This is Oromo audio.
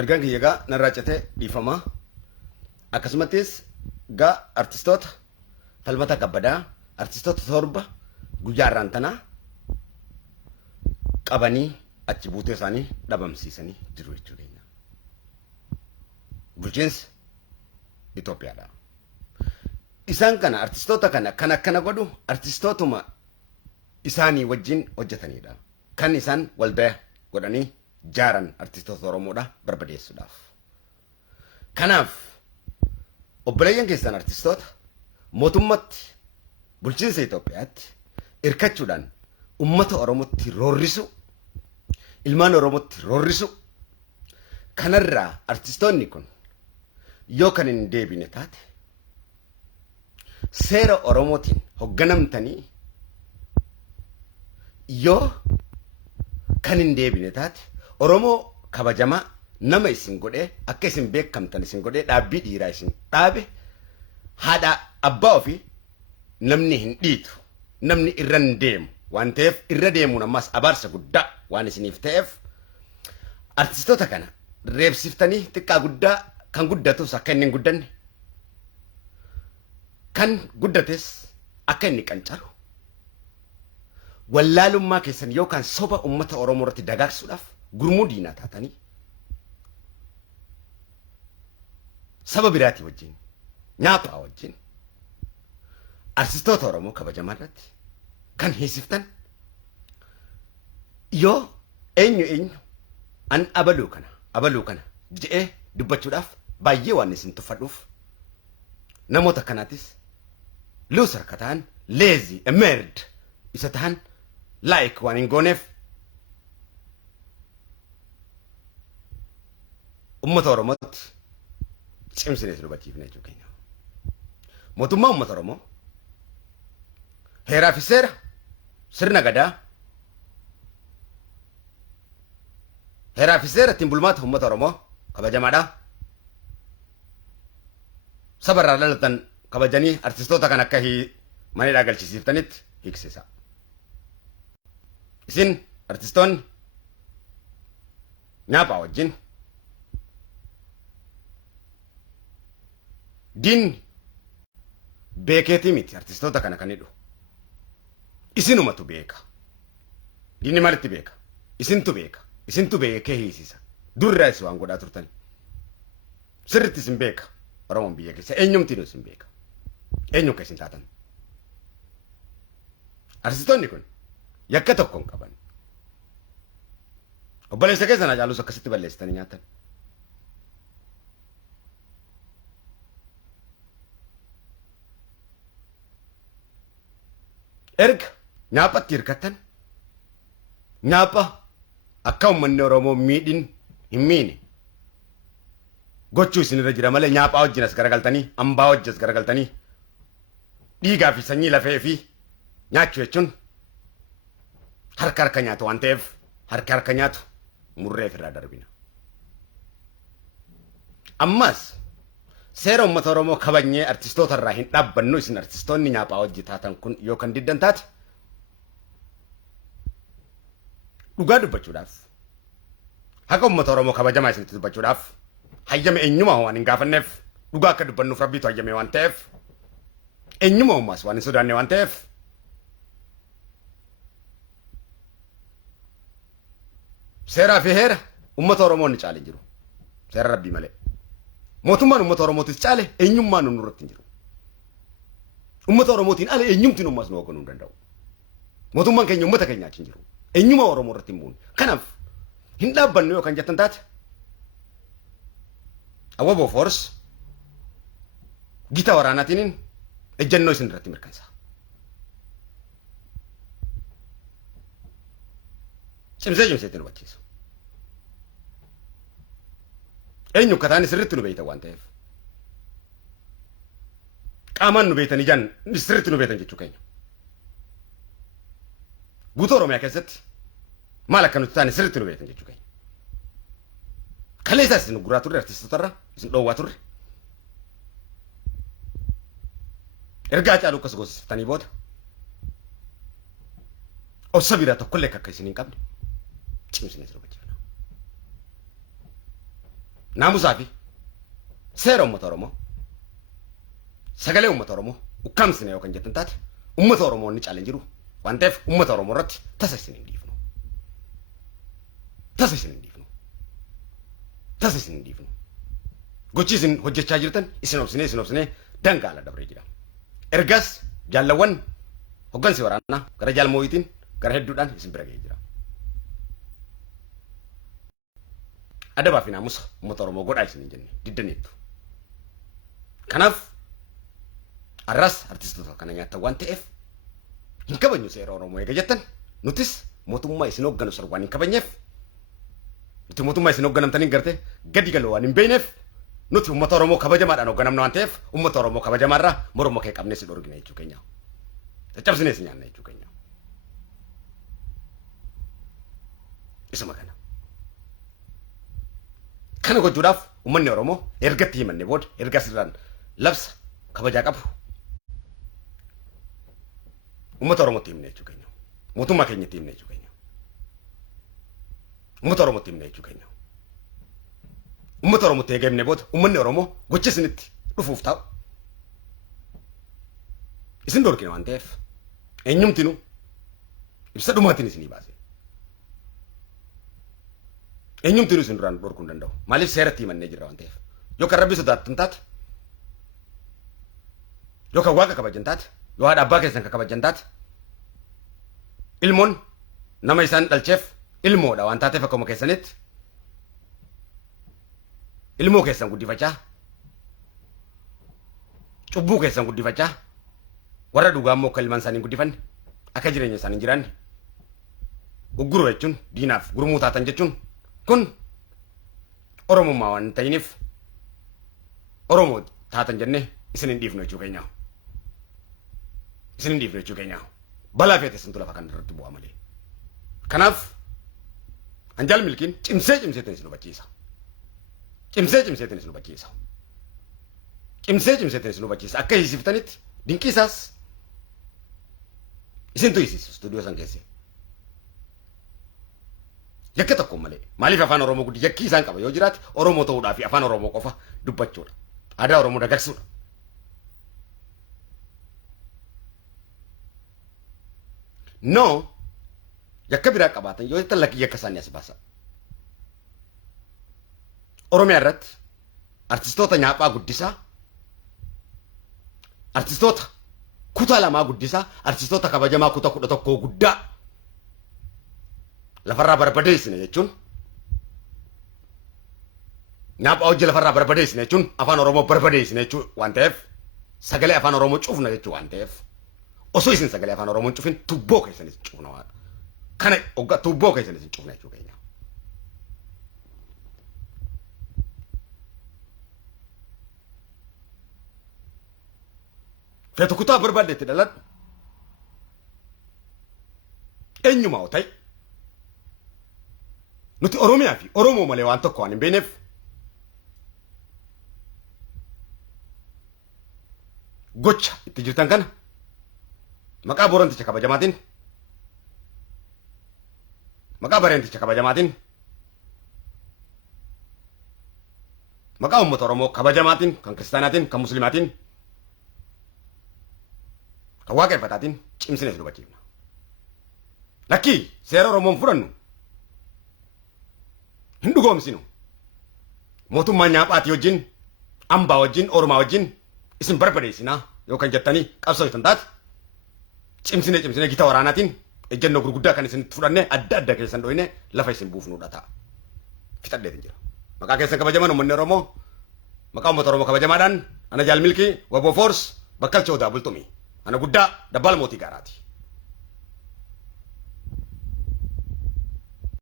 ergaan kiyya gaa narraa citee dhiifamaa akkasumattis gaa artistoota falmata kabbadaa artistoota torba guyyaa irraan tanaa qabanii achi buutee isaanii dhabamsiisanii jiru jechuudha. Bulchiinsa Itoophiyaadha. Isaan kana artistoota kana godhu artistootuma isaanii wajjin hojjetanidha. Kan isaan waldaa godhanii jaaran artistoota Oromoodha barbadeessuudhaaf. Kanaaf obboleeyyan keessan artistoota mootummatti bulchiinsa Itoophiyaatti irkachuudhaan ummata Oromootti roorrisu, ilmaan Oromootti roorrisu kanarraa artistoonni kun yoo kan hin deebine taate seera Oromootiin hogganamtanii yoo kan hin deebine taate Oromoo kabajamaa nama isin godhee akka isin beekamtan isin godhee dhaabbii dhiiraa isin dhaabe haadha abbaa ofii namni hin dhiitu namni irra hin deemu waan ta'eef irra deemuun ammas abaarsa guddaa waan isiniif ta'eef artistoota kana reebsiftanii xiqqaa guddaa kan guddatus akka inni hin guddanne kan guddates akka inni qancaru wallaalummaa keessan yookaan soba ummata Oromoo irratti dagaagsuudhaaf gurmuu diinaa taatanii saba biraati wajjin nyaaphaa wajjin artistoota Oromoo kabajamaa irratti kan hiisiftan yoo eenyu an abaluu kana je'ee dubbachuudhaaf baay'ee waan isin tuffadhuuf namoota kanaatis loser ka ta'an lazy emerged isa ta'an like waan hin gooneef ummata Oromootti cimsinee dubbachifna jechuudha keenya. Mootummaa ummata Oromoo heeraa fi seera sirna gadaa heeraa fi seera ittiin bulmaata ummata Oromoo kabajamaadha. Saba irraa dhalatan kabajanii artistoota kan akka manidhaa galchisiiftanitti hiiksisa. Isin artistoonni nyaaphaa wajjin diinni beekeetii miti artistoota kana kan hidhu. Isinumatu beeka. Diinni maalitti beeka? Isintu beeka. Isintu beekee hiisisa. Durraa isin waan godhaa turtan. Sirriitti isin beeka. Oromoon biyya keessa eenyumtiin isin beeka. Eenyu akka isin taatan. Artistoonni kun yakka tokko hin qaban. Obboleessa keessan Hacaaluu akkasitti balleessitanii nyaatan. Erga nyaaphatti hirkattan nyaapha akka uummanni Oromoo miidhin hin miine gochuu isinirra jira malee nyaaphaa wajjin as garagaltanii hambaa wajjin as garagaltanii dhiigaa fi sanyii lafee fi nyaachuu jechuun harka nyaatu waan ta'eef harka nyaatu murree ofirraa darbina. Ammas seera uummata Oromoo kabajnee artistoota irraa hin dhaabbannu isin artistoonni nyaaphaa wajjin taatan kun yoo kan diddan taate dhugaa dubbachuudhaaf haqa uummata Oromoo kabajamaa isinitti dubbachuudhaaf hayyame eenyuma waan hin gaafanneef dhugaa akka dubbannuuf rabbiitu hayyame waan ta'eef eenyuma uumaas waan hin sodaanne waan ta'eef seeraa fi heera uummata Oromoo ni caale jiru seera rabbii malee. Mootummaan uummata Oromootis caale eenyummaan nu irratti hin jiru. Uummata Oromootiin ala eenyumtiin uummas nu hoogganuu hin danda'u. Mootummaan keenya uummata keenyaa achi hin jiru. Eenyuma Oromoo irratti hin buune. Kanaaf hin dhaabbannu yoo kan jettan taate awwaboo foors gita waraanaatiin ejjennoo isin irratti mirkansa. Cimseetiin hubachiisu. Eenyu akka ta'an sirriitti nu beektan waan ta'eef. Qaamaan nu beektan ijaan sirriitti nu beektan jechuu keenya. Guutuu Oromiyaa keessatti maal akka nuti ta'an sirriitti nu beektan jechuu keenya. Kaleessaas isin guraa turre artistootarra isin dhoowwaa turre. Ergaa Hacaaluu akkas goosiftanii booda obsa biraa tokkollee akka isin hin qabne cimsinee dubbachifna. naamusaa fi seera uummata Oromoo sagalee uummata Oromoo ukkaamsine yookaan jettan taate uummata Oromoo inni caaleen jiru waan ta'eef uummata Oromoo irratti tasa isin hin dhiifnu. Tasa isin hin dhiifnu. Tasa isin hin dhiifnu. Gochi isin hojjechaa jirtan isin obsinee dangaa ala dabree jira. Ergas jaallawwan hoggansi waraanaa gara jaalmooyitiin gara hedduudhaan isin bira ga'ee jira. Adabaa fi naamusa uummata Oromoo godhaa isin hin jenne diddaniittu. Kanaaf arras artistoota kana nyaattan waan ta'eef hin kabajnu seera Oromoo eega jettan nutis mootummaa isin hoogganu waan hin kabajneef nuti mootummaa isin hoogganamtaniin gartee gadi galuu waan hin beekneef nuti uummata Oromoo kabajamaadhaan hoogganamna waan ta'eef uummata Oromoo kabajamaarraa morma kee qabnee si dhorgina jechuu keenya. Caccabsinee si nyaanna jechuu keenya. Isuma kana. Kana gochuudhaaf uummanni Oromoo ergatti himanne booda erga sirraan labsa kabajaa qabu. Uummata Oromootti himne jechuu keenya. Mootummaa keenyatti himne jechuu keenya. Uummata Oromootti himne jechuu keenya. Uummata Oromootti eega himne booda uummanni Oromoo gocha isinitti dhufuuf ta'u. Isin dhorkina waan ta'eef eenyumtinu ibsa dhumaatiin isinii baase. Eenyumtinu isin duraan dhorkuu hin danda'u. Maaliif seeratti himannee jirra waan ta'eef. Yookaan Rabbi sodaattan taate yookaan Waaqa kabajan taate yoo haadha abbaa keessan kabajan taate ilmoon nama isaan dhalcheef ilmoodha waan taateef akkuma keessanitti ilmoo keessan guddifachaa cubbuu keessan guddifachaa warra dhugaa immoo akka ilmaan isaanii guddifanne akka jireenya isaanii hin jiraanne ugguru jechuun diinaaf gurmuu taatan jechuun kun Oromummaa waan ta'iniif Oromoo taatan jennee isin hin dhiifnu jechuu keenya. Isin hin dhiifnu jechuu keenya. Balaa feete isintu lafa kan irratti bu'aa malee. Kanaaf anjaal milkiin cimseetiin isin hubachiisa. Cimseetiin isin hubachiisa. Cimseetiin isin hubachiisa. Akka hiisiftanitti dinqiisaas isintu hiisisu stuudiyoo san keessee. Yakka tokko malee maaliif afaan Oromoo guddi yakki isaan qaba yoo jiraate Oromoo ta'uudhaa fi afaan Oromoo qofa dubbachuudha. Aadaa Oromoo dagagsuudha. No yakka biraa qabaatan yoo jettan lakkii yakka isaanii as baasa. Oromiyaa irratti artistoota nyaaphaa guddisaa, artistoota kutaa lamaa guddisaa, artistoota kabajamaa kutaa 11 guddaa lafarraa barbadeessine jechuun nyaaphaa hojii lafarraa barbadeessine jechuun afaan Oromoo barbadeessine jechuun waan ta'eef sagalee afaan Oromoo cufna jechuu waan ta'eef osoo isin sagalee afaan Oromoo cufin tubboo keessanis cufna waan kana hoggaa tubboo keessanis cufna jechuu keenya. Feetu kutaa barbaadeetti dhaladhu eenyumaa oo ta'e nuti Oromiyaa fi Oromoo malee waan tokko waan hin beekneef gocha itti jirtan kana maqaa boranticha kabajamaatiin maqaa bareenticha kabajamaatiin maqaa uummata Oromoo kabajamaatiin kan kiristaanaatiin kan muslimaatiin kan waaqeffataatiin cimsinee isin hubachiifna. Lakkii seera Oromoon fudhannu hin dhugoomsinu. Mootummaa nyaaphaatii wajjin ambaa wajjin Oromaa wajjin isin barbadeessinaa yookaan jettanii qabsoo isin taate cimsinee gita waraanaatiin ejjennoo gurguddaa kan isin fudhanne adda keessan dhoyne lafa isin buufnuudha ta'a. Fixadheetiin jira. Maqaa keessan kabajaman uummanni Oromoo maqaa uummata Oromoo kabajamaadhaan ana jaal milkii waboo foors bakkalcha odaa bultumii ana guddaa dabbaal mootii gaaraati.